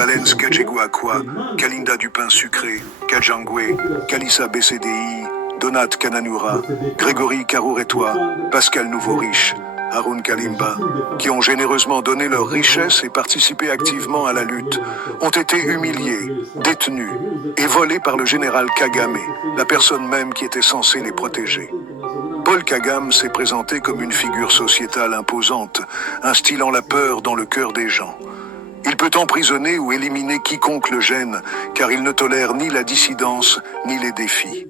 Valens Kajegouakwa, Kalinda du pain sucré, Kajangwe, Kalissa BCDI, Donat Kananura, Grégory Karouretois, Pascal Nouveau-Riche, Haroun Kalimba, qui ont généreusement donné leur richesse et participé activement à la lutte, ont été humiliés, détenus et volés par le général Kagame, la personne même qui était censée les protéger. Paul Kagame s'est présenté comme une figure sociétale imposante, instillant la peur dans le cœur des gens. Il peut emprisonner ou éliminer quiconque le gêne, car il ne tolère ni la dissidence ni les défis.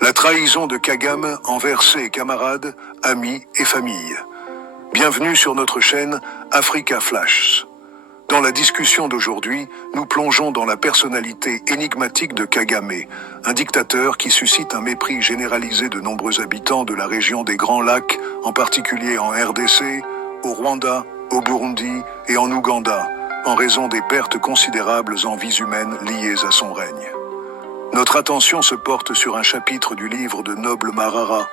La trahison de Kagame envers ses camarades, amis et familles. Bienvenue sur notre chaîne Africa Flash. Dans la discussion d'aujourd'hui, nous plongeons dans la personnalité énigmatique de Kagame, un dictateur qui suscite un mépris généralisé de nombreux habitants de la région des Grands Lacs, en particulier en RDC, au Rwanda, au Burundi et en Ouganda, en raison des pertes considérables en vies humaines liées à son règne. Notre attention se porte sur un chapitre du livre de Noble Marara,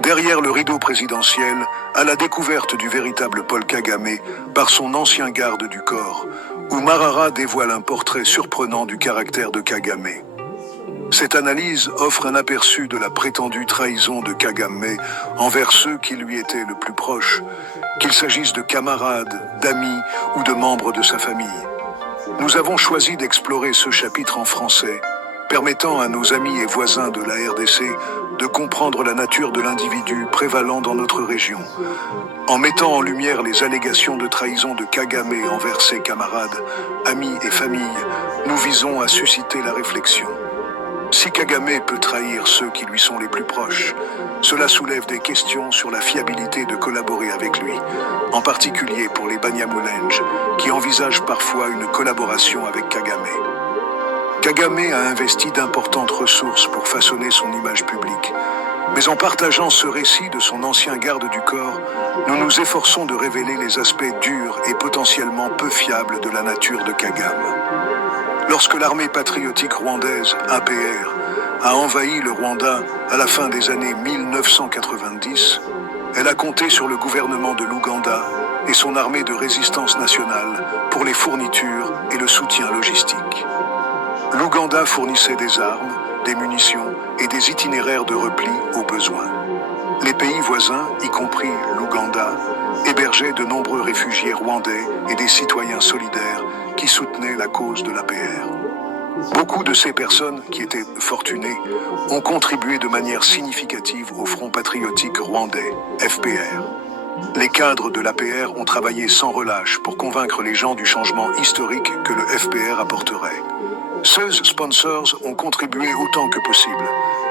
Derrière le rideau présidentiel, à la découverte du véritable Paul Kagame par son ancien garde du corps, où Marara dévoile un portrait surprenant du caractère de Kagame. Cette analyse offre un aperçu de la prétendue trahison de Kagame envers ceux qui lui étaient le plus proches, qu'il s'agisse de camarades, d'amis ou de membres de sa famille. Nous avons choisi d'explorer ce chapitre en français, permettant à nos amis et voisins de la RDC de comprendre la nature de l'individu prévalant dans notre région. En mettant en lumière les allégations de trahison de Kagame envers ses camarades, amis et familles, nous visons à susciter la réflexion. Si Kagame peut trahir ceux qui lui sont les plus proches, cela soulève des questions sur la fiabilité de collaborer avec lui, en particulier pour les Banyamulenge, qui envisagent parfois une collaboration avec Kagame. Kagame a investi d'importantes ressources pour façonner son image publique. Mais en partageant ce récit de son ancien garde du corps, nous nous efforçons de révéler les aspects durs et potentiellement peu fiables de la nature de Kagame. Lorsque l'armée patriotique rwandaise, APR, a envahi le Rwanda à la fin des années 1990, elle a compté sur le gouvernement de l'Ouganda et son armée de résistance nationale pour les fournitures et le soutien logistique. L'Ouganda fournissait des armes, des munitions et des itinéraires de repli au besoin. Les pays voisins, y compris l'Ouganda, hébergeaient de nombreux réfugiés rwandais et des citoyens solidaires qui soutenaient la cause de l'APR. Beaucoup de ces personnes, qui étaient fortunées, ont contribué de manière significative au Front patriotique rwandais, FPR. Les cadres de l'APR ont travaillé sans relâche pour convaincre les gens du changement historique que le FPR apporterait. 16 sponsors ont contribué autant que possible,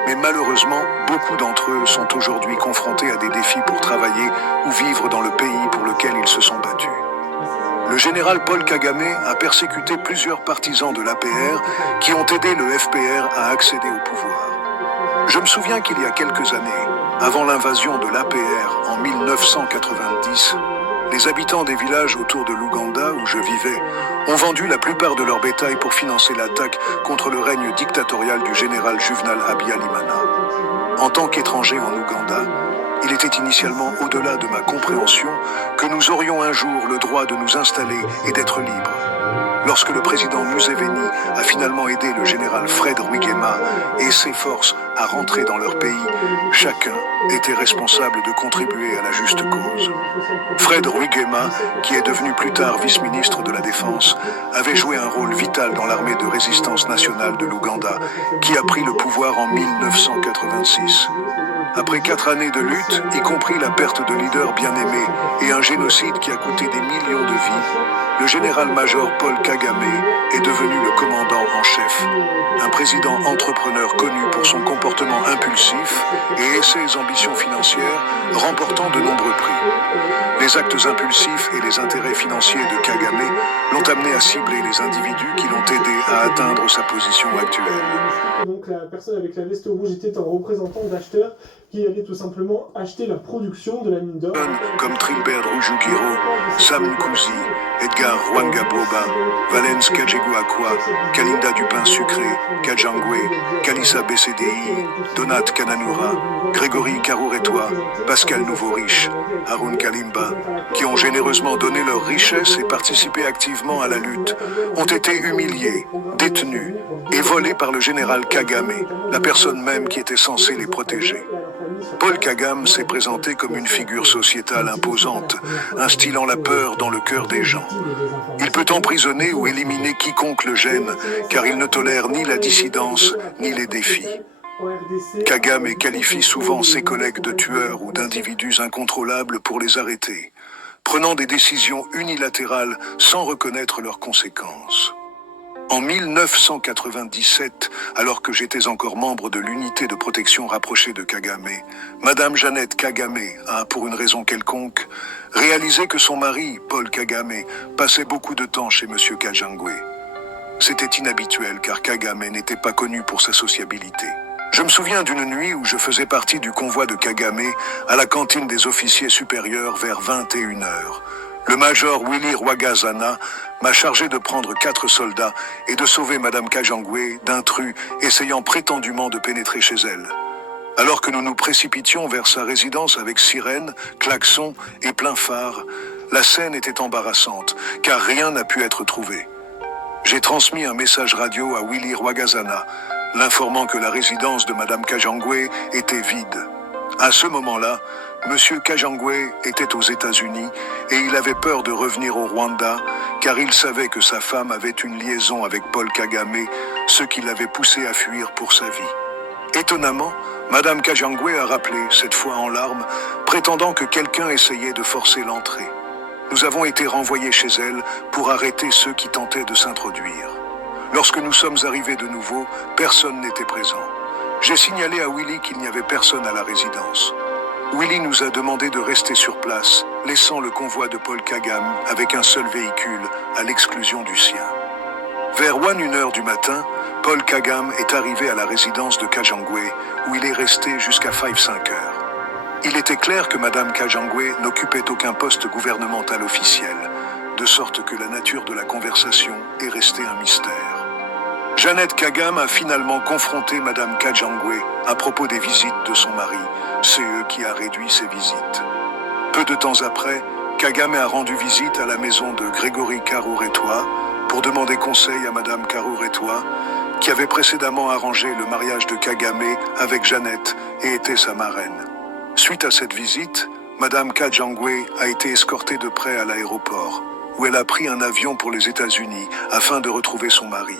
mais malheureusement, beaucoup d'entre eux sont aujourd'hui confrontés à des défis pour travailler ou vivre dans le pays pour lequel ils se sont battus. Le général Paul Kagame a persécuté plusieurs partisans de l'APR qui ont aidé le FPR à accéder au pouvoir. Je me souviens qu'il y a quelques années, avant l'invasion de l'APR en 1990, les habitants des villages autour de l'Ouganda où je vivais ont vendu la plupart de leur bétail pour financer l'attaque contre le règne dictatorial du général Juvenal Habyalimana. En tant qu'étranger en Ouganda, il était initialement au-delà de ma compréhension que nous aurions un jour le droit de nous installer et d'être libres. Lorsque le président Museveni a finalement aidé le général Fred Rwigema et ses forces à rentrer dans leur pays, chacun était responsable de contribuer à la juste cause. Fred Rwigema, qui est devenu plus tard vice-ministre de la Défense, avait joué un rôle vital dans l'armée de résistance nationale de l'Ouganda, qui a pris le pouvoir en 1986. Après 4 années de lutte, y compris la perte de leaders bien-aimés et un génocide qui a coûté des millions de vies, le général-major Paul Kagame est devenu le commandant en chef. Un président entrepreneur connu pour son comportement impulsif et ses ambitions financières, remportant de nombreux prix. Les actes impulsifs et les intérêts financiers de Kagame l'ont amené à cibler les individus qui l'ont aidé à atteindre sa position actuelle. Donc la personne avec la veste rouge était un représentant d'acheteur qui allaient tout simplement acheter la production de la mine d'or. Comme Trilbert Rujugiro, Sam Nkuzi, Edgar Rwangaboba, Valens Kajeguakwa, Kalinda Dupin Sucré, Kajangwe, Kalissa Bessédei, Donat Kananura, Grégory Karouretois, Pascal Nouveau-Riche, Haroun Kalimba, qui ont généreusement donné leur richesse et participé activement à la lutte, ont été humiliés, détenus et volés par le général Kagame, la personne même qui était censée les protéger. Paul Kagame s'est présenté comme une figure sociétale imposante, instillant la peur dans le cœur des gens. Il peut emprisonner ou éliminer quiconque le gêne, car il ne tolère ni la dissidence, ni les défis. Kagame qualifie souvent ses collègues de tueurs ou d'individus incontrôlables pour les arrêter, prenant des décisions unilatérales sans reconnaître leurs conséquences. En 1997, alors que j'étais encore membre de l'unité de protection rapprochée de Kagame, Madame Jeannette Kagame a, pour une raison quelconque, réalisé que son mari, Paul Kagame, passait beaucoup de temps chez Monsieur Kajangwe. C'était inhabituel car Kagame n'était pas connu pour sa sociabilité. Je me souviens d'une nuit où je faisais partie du convoi de Kagame à la cantine des officiers supérieurs vers 21h. Le major Willy Rwagazana m'a chargé de prendre 4 soldats et de sauver Madame Kajangwe d'intrus essayant prétendument de pénétrer chez elle. Alors que nous nous précipitions vers sa résidence avec sirène, klaxon et plein phare, la scène était embarrassante, car rien n'a pu être trouvé. J'ai transmis un message radio à Willy Rwagazana, l'informant que la résidence de Madame Kajangwe était vide. À ce moment-là, Monsieur Kajangwe était aux États-Unis et il avait peur de revenir au Rwanda car il savait que sa femme avait une liaison avec Paul Kagame, ce qui l'avait poussé à fuir pour sa vie. Étonnamment, Madame Kajangwe a rappelé, cette fois en larmes, prétendant que quelqu'un essayait de forcer l'entrée. Nous avons été renvoyés chez elle pour arrêter ceux qui tentaient de s'introduire. Lorsque nous sommes arrivés de nouveau, personne n'était présent. J'ai signalé à Willy qu'il n'y avait personne à la résidence. Willy nous a demandé de rester sur place, laissant le convoi de Paul Kagame avec un seul véhicule, à l'exclusion du sien. Vers 1h du matin, Paul Kagame est arrivé à la résidence de Kajangwe, où il est resté jusqu'à 5 heures. Il était clair que Madame Kajangwe n'occupait aucun poste gouvernemental officiel, de sorte que la nature de la conversation est restée un mystère. Jeannette Kagame a finalement confronté Madame Kajangwe à propos des visites de son mari, CE qui a réduit ses visites. Peu de temps après, Kagame a rendu visite à la maison de Grégory Karouretois pour demander conseil à Madame Karouretois, qui avait précédemment arrangé le mariage de Kagame avec Jeannette et était sa marraine. Suite à cette visite, Madame Kajangwe a été escortée de près à l'aéroport, où elle a pris un avion pour les États-Unis afin de retrouver son mari.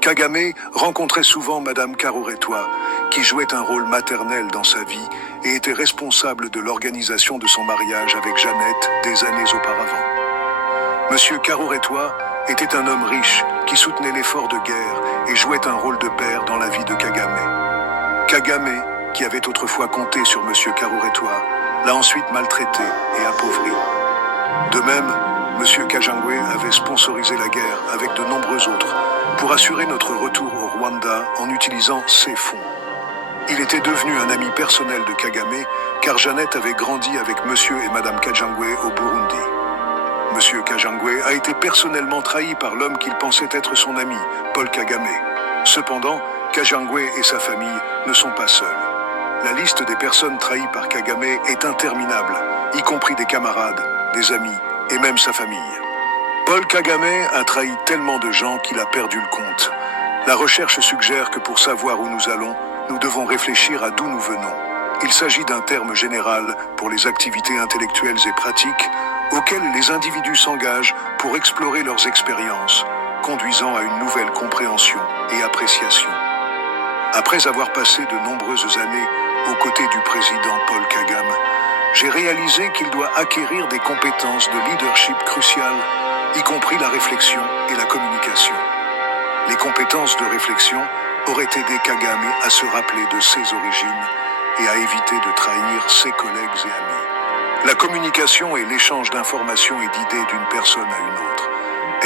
Kagame rencontrait souvent Madame Karouretois, qui jouait un rôle maternel dans sa vie et était responsable de l'organisation de son mariage avec Jeannette des années auparavant. Monsieur Karouretois était un homme riche qui soutenait l'effort de guerre et jouait un rôle de père dans la vie de Kagame. Kagame, qui avait autrefois compté sur Monsieur Karouretois, l'a ensuite maltraité et appauvri. De même, Monsieur Kajangwe avait sponsorisé la guerre avec de nombreux autres pour assurer notre retour au Rwanda en utilisant ses fonds. Il était devenu un ami personnel de Kagame car Jeannette avait grandi avec Monsieur et Madame Kajangwe au Burundi. Monsieur Kajangwe a été personnellement trahi par l'homme qu'il pensait être son ami, Paul Kagame. Cependant, Kajangwe et sa famille ne sont pas seuls. La liste des personnes trahies par Kagame est interminable, y compris des camarades, des amis et même sa famille. Paul Kagame a trahi tellement de gens qu'il a perdu le compte. La recherche suggère que pour savoir où nous allons, nous devons réfléchir à d'où nous venons. Il s'agit d'un terme général pour les activités intellectuelles et pratiques auxquelles les individus s'engagent pour explorer leurs expériences, conduisant à une nouvelle compréhension et appréciation. Après avoir passé de nombreuses années aux côtés du président Paul Kagame, j'ai réalisé qu'il doit acquérir des compétences de leadership cruciales, y compris la réflexion et la communication. Les compétences de réflexion auraient aidé Kagame à se rappeler de ses origines et à éviter de trahir ses collègues et amis. La communication est l'échange d'informations et d'idées d'une personne à une autre.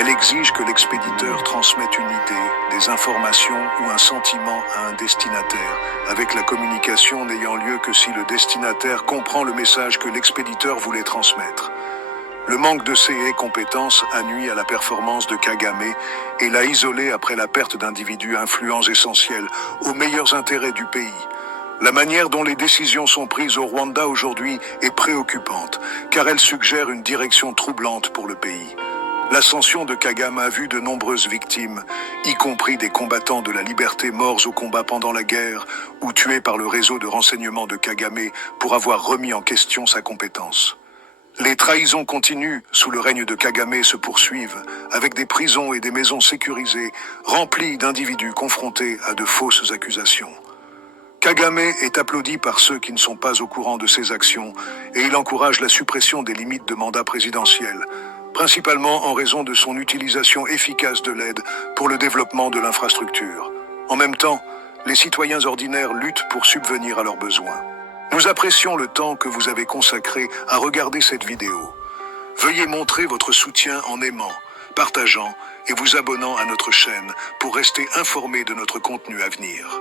Elle exige que l'expéditeur transmette une idée, des informations ou un sentiment à un destinataire, avec la communication n'ayant lieu que si le destinataire comprend le message que l'expéditeur voulait transmettre. Le manque de ces compétences a nui à la performance de Kagame et l'a isolé après la perte d'individus influents essentiels aux meilleurs intérêts du pays. La manière dont les décisions sont prises au Rwanda aujourd'hui est préoccupante, car elle suggère une direction troublante pour le pays. L'ascension de Kagame a vu de nombreuses victimes, y compris des combattants de la liberté morts au combat pendant la guerre ou tués par le réseau de renseignement de Kagame pour avoir remis en question sa compétence. Les trahisons continues sous le règne de Kagame se poursuivent, avec des prisons et des maisons sécurisées, remplies d'individus confrontés à de fausses accusations. Kagame est applaudi par ceux qui ne sont pas au courant de ses actions, et il encourage la suppression des limites de mandat présidentiel, principalement en raison de son utilisation efficace de l'aide pour le développement de l'infrastructure. En même temps, les citoyens ordinaires luttent pour subvenir à leurs besoins. Nous apprécions le temps que vous avez consacré à regarder cette vidéo. Veuillez montrer votre soutien en aimant, partageant et vous abonnant à notre chaîne pour rester informé de notre contenu à venir.